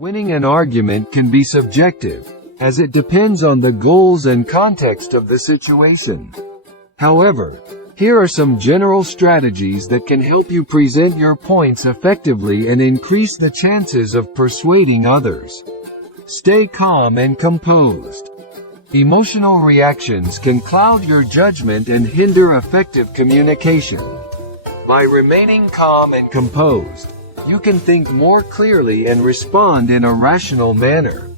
Winning an argument can be subjective, as it depends on the goals and context of the situation. However, here are some general strategies that can help you present your points effectively and increase the chances of persuading others. Stay calm and composed. Emotional reactions can cloud your judgment and hinder effective communication. By remaining calm and composed, you can think more clearly and respond in a rational manner.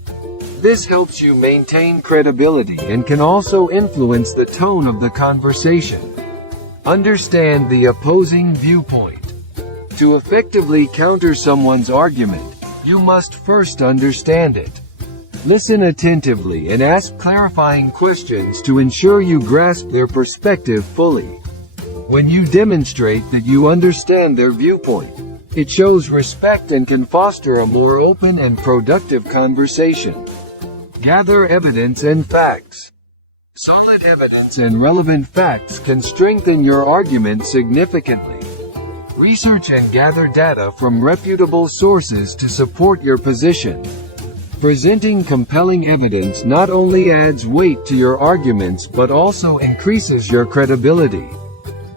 This helps you maintain credibility and can also influence the tone of the conversation. Understand the opposing viewpoint. To effectively counter someone's argument, you must first understand it. Listen attentively and ask clarifying questions to ensure you grasp their perspective fully. When you demonstrate that you understand their viewpoint, it shows respect and can foster a more open and productive conversation. Gather evidence and facts. Solid evidence and relevant facts can strengthen your argument significantly. Research and gather data from reputable sources to support your position. Presenting compelling evidence not only adds weight to your arguments but also increases your credibility.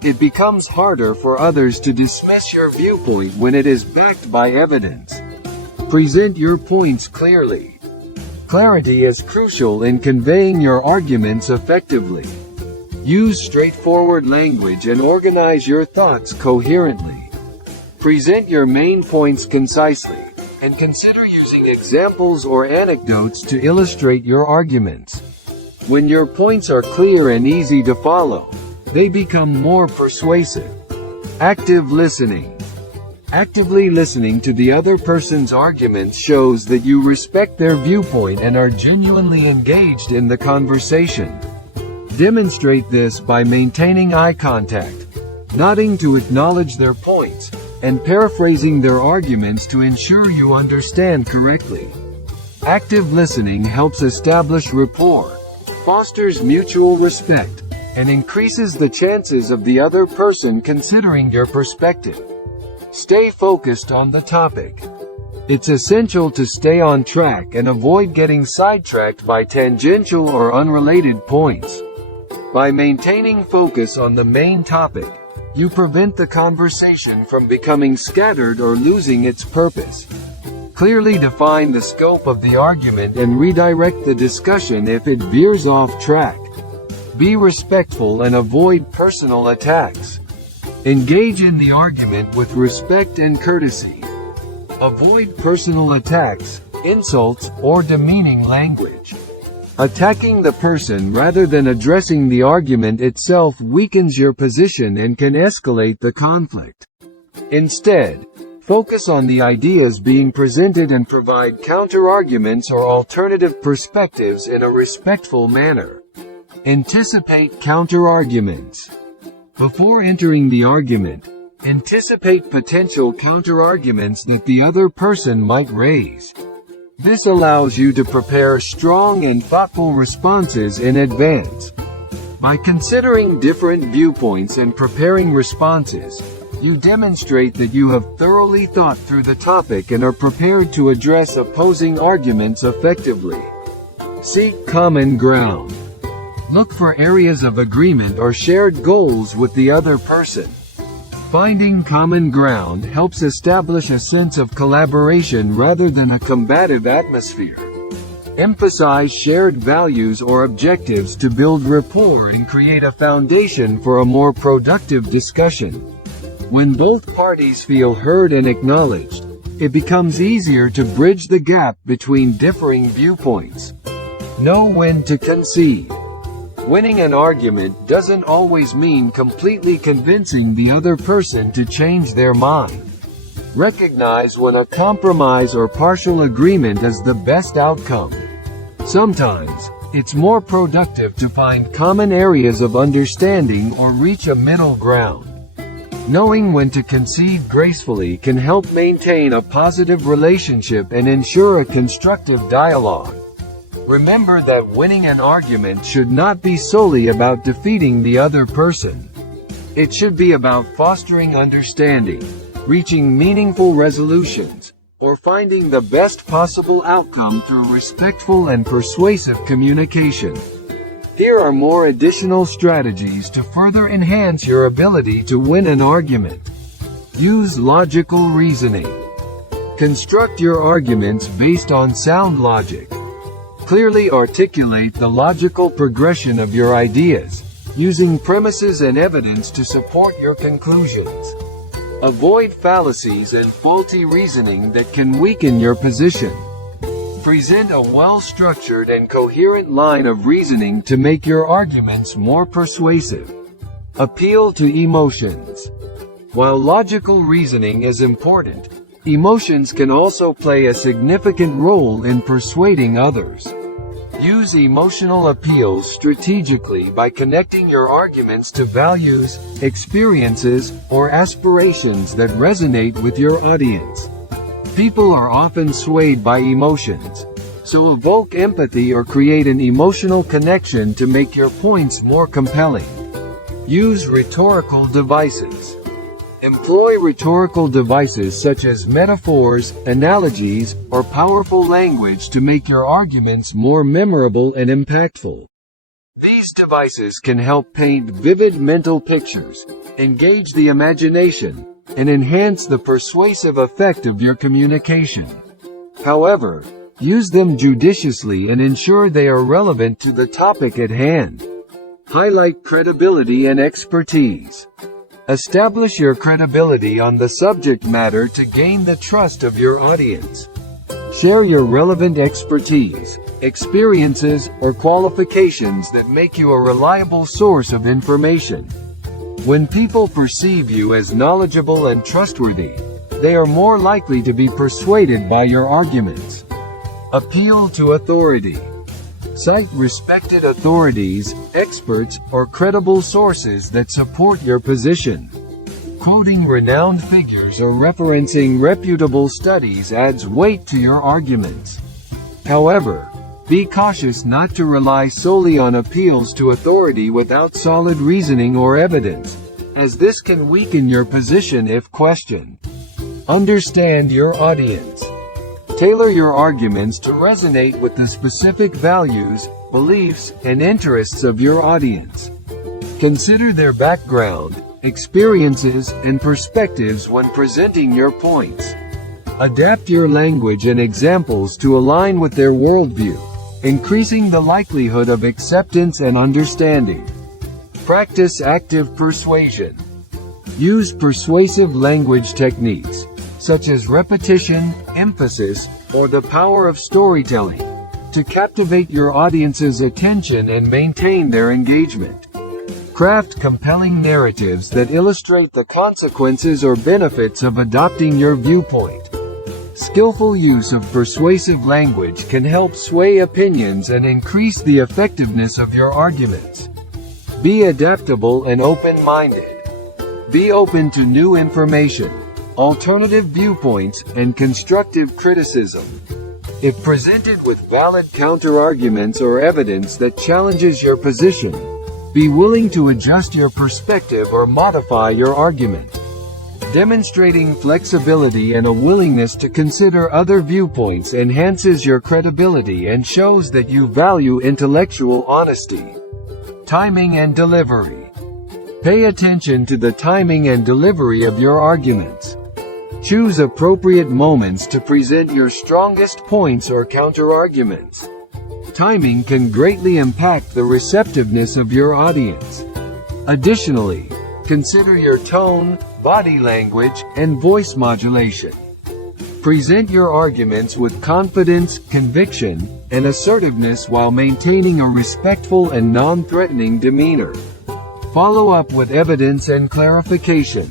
It becomes harder for others to dismiss your viewpoint when it is backed by evidence. Present your points clearly. Clarity is crucial in conveying your arguments effectively. Use straightforward language and organize your thoughts coherently. Present your main points concisely, and consider using examples or anecdotes to illustrate your arguments. When your points are clear and easy to follow, they become more persuasive. Active listening. Actively listening to the other person's arguments shows that you respect their viewpoint and are genuinely engaged in the conversation. Demonstrate this by maintaining eye contact, nodding to acknowledge their points, and paraphrasing their arguments to ensure you understand correctly. Active listening helps establish rapport, fosters mutual respect, and increases the chances of the other person considering your perspective. Stay focused on the topic. It's essential to stay on track and avoid getting sidetracked by tangential or unrelated points. By maintaining focus on the main topic, you prevent the conversation from becoming scattered or losing its purpose. Clearly define the scope of the argument and redirect the discussion if it veers off track. Be respectful and avoid personal attacks. Engage in the argument with respect and courtesy. Avoid personal attacks, insults, or demeaning language. Attacking the person rather than addressing the argument itself weakens your position and can escalate the conflict. Instead, focus on the ideas being presented and provide counter-arguments or alternative perspectives in a respectful manner. Anticipate counter-arguments. Before entering the argument, anticipate potential counter-arguments that the other person might raise. This allows you to prepare strong and thoughtful responses in advance. By considering different viewpoints and preparing responses, you demonstrate that you have thoroughly thought through the topic and are prepared to address opposing arguments effectively. Seek common ground. Look for areas of agreement or shared goals with the other person. Finding common ground helps establish a sense of collaboration rather than a combative atmosphere. Emphasize shared values or objectives to build rapport and create a foundation for a more productive discussion. When both parties feel heard and acknowledged, it becomes easier to bridge the gap between differing viewpoints. Know when to concede. Winning an argument doesn't always mean completely convincing the other person to change their mind. Recognize when a compromise or partial agreement is the best outcome. Sometimes, it's more productive to find common areas of understanding or reach a middle ground. Knowing when to concede gracefully can help maintain a positive relationship and ensure a constructive dialogue. Remember that winning an argument should not be solely about defeating the other person. It should be about fostering understanding, reaching meaningful resolutions, or finding the best possible outcome through respectful and persuasive communication. Here are more additional strategies to further enhance your ability to win an argument. Use logical reasoning. Construct your arguments based on sound logic. Clearly articulate the logical progression of your ideas, using premises and evidence to support your conclusions. Avoid fallacies and faulty reasoning that can weaken your position. Present a well-structured and coherent line of reasoning to make your arguments more persuasive. Appeal to emotions. While logical reasoning is important, emotions can also play a significant role in persuading others. Use emotional appeals strategically by connecting your arguments to values, experiences, or aspirations that resonate with your audience. People are often swayed by emotions, so evoke empathy or create an emotional connection to make your points more compelling. Use rhetorical devices. Employ rhetorical devices such as metaphors, analogies, or powerful language to make your arguments more memorable and impactful. These devices can help paint vivid mental pictures, engage the imagination, and enhance the persuasive effect of your communication. However, use them judiciously and ensure they are relevant to the topic at hand. Highlight credibility and expertise. Establish your credibility on the subject matter to gain the trust of your audience. Share your relevant expertise, experiences, or qualifications that make you a reliable source of information. When people perceive you as knowledgeable and trustworthy, they are more likely to be persuaded by your arguments. Appeal to authority. Cite respected authorities, experts, or credible sources that support your position. Quoting renowned figures or referencing reputable studies adds weight to your arguments. However, be cautious not to rely solely on appeals to authority without solid reasoning or evidence, as this can weaken your position if questioned. Understand your audience. Tailor your arguments to resonate with the specific values, beliefs, and interests of your audience. Consider their background, experiences, and perspectives when presenting your points. Adapt your language and examples to align with their worldview, increasing the likelihood of acceptance and understanding. Practice active persuasion. Use persuasive language techniques, such as repetition, emphasis, or the power of storytelling, to captivate your audience's attention and maintain their engagement. Craft compelling narratives that illustrate the consequences or benefits of adopting your viewpoint. Skillful use of persuasive language can help sway opinions and increase the effectiveness of your arguments. Be adaptable and open-minded. Be open to new information, alternative viewpoints, and constructive criticism. If presented with valid counter-arguments or evidence that challenges your position, be willing to adjust your perspective or modify your argument. Demonstrating flexibility and a willingness to consider other viewpoints enhances your credibility and shows that you value intellectual honesty. Timing and delivery. Pay attention to the timing and delivery of your arguments. Choose appropriate moments to present your strongest points or counter-arguments. Timing can greatly impact the receptiveness of your audience. Additionally, consider your tone, body language, and voice modulation. Present your arguments with confidence, conviction, and assertiveness while maintaining a respectful and non-threatening demeanor. Follow up with evidence and clarification.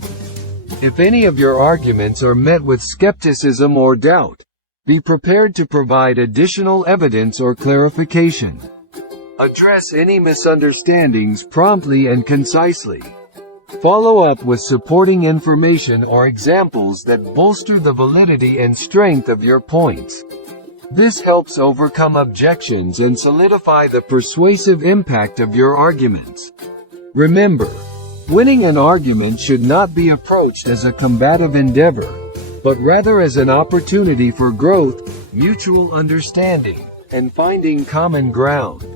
If any of your arguments are met with skepticism or doubt, be prepared to provide additional evidence or clarification. Address any misunderstandings promptly and concisely. Follow up with supporting information or examples that bolster the validity and strength of your points. This helps overcome objections and solidify the persuasive impact of your arguments. Remember, winning an argument should not be approached as a combative endeavor. but rather as an opportunity for growth, mutual understanding, and finding common ground.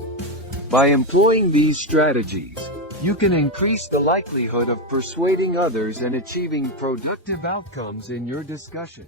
By employing these strategies, you can increase the likelihood of persuading others and achieving productive outcomes in your discussion.